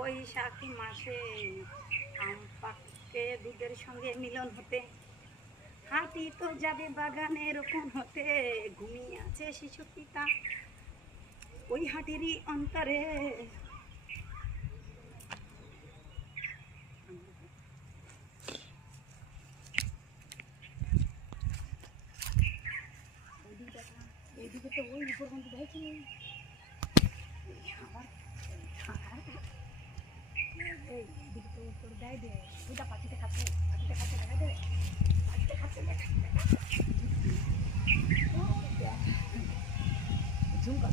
বৈশাখী মাসে আম পাকে দুধের সঙ্গে মিলন হতে, হাতি তো যাবে বাগানের কোণ হতে, ঘুমিয়ে আছে শিশু পিতা ওই হাটিরই অন্তরে। এইদিকে তো ওই উপর পর্যন্ত দেখি আবার এই দিকে তো উপর দেয় দে ওইটা পাখিতে খাচ্ছে দেখা দে পাখিতে খাচ্ছে দেখা ঝুমকা